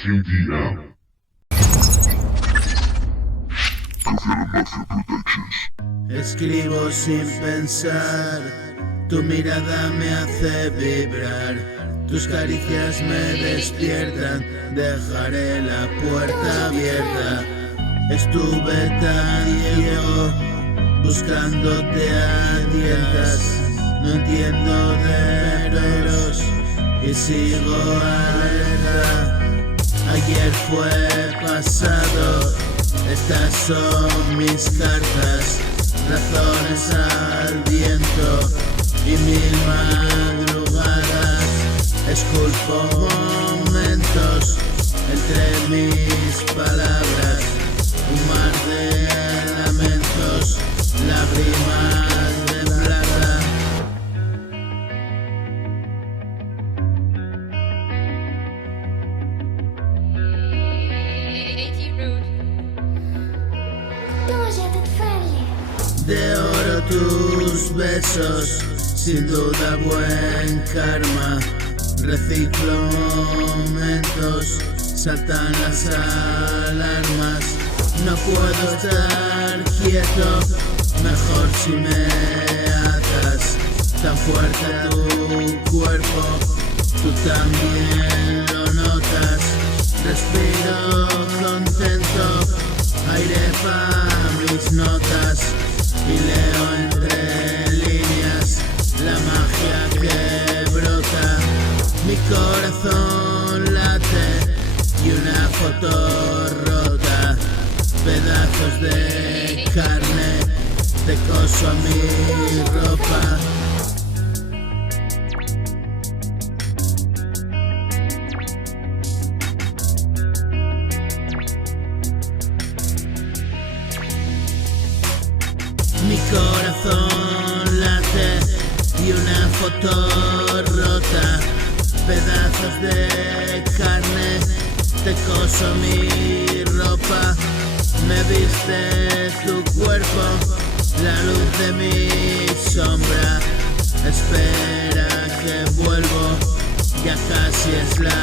KDM. CafialamafiaProd. Escribo sin pensar, tu mirada me hace vibrar, tus caricias me despiertan, dejaré la puerta abierta. Estuve tan ciego, buscándote a tientas, no entiendo de peros y sigo alerta. Ayer fue pasado, estas son mis cartas, razones al viento y mil madrugadas. Esculpo momentos entre mis palabras, un mar de lamentos, lágrimas de plata. De oro tus besos, sin duda buen karma. Reciclo momentos, saltan las alarmas. No puedo estar quieto, mejor si me atas. Tan fuerte tu cuerpo, tú también lo notas. Respiro contento, aire pa' mis notas. Y leo entre líneas la magia que brota. Mi corazón late y una foto rota. Pedazos de carne te coso a mi ropa. Mi corazón late y una foto rota. Pedazos de carne te coso mi ropa. Me viste tu cuerpo, la luz de mi sombra. Espera que vuelvo, ya casi es la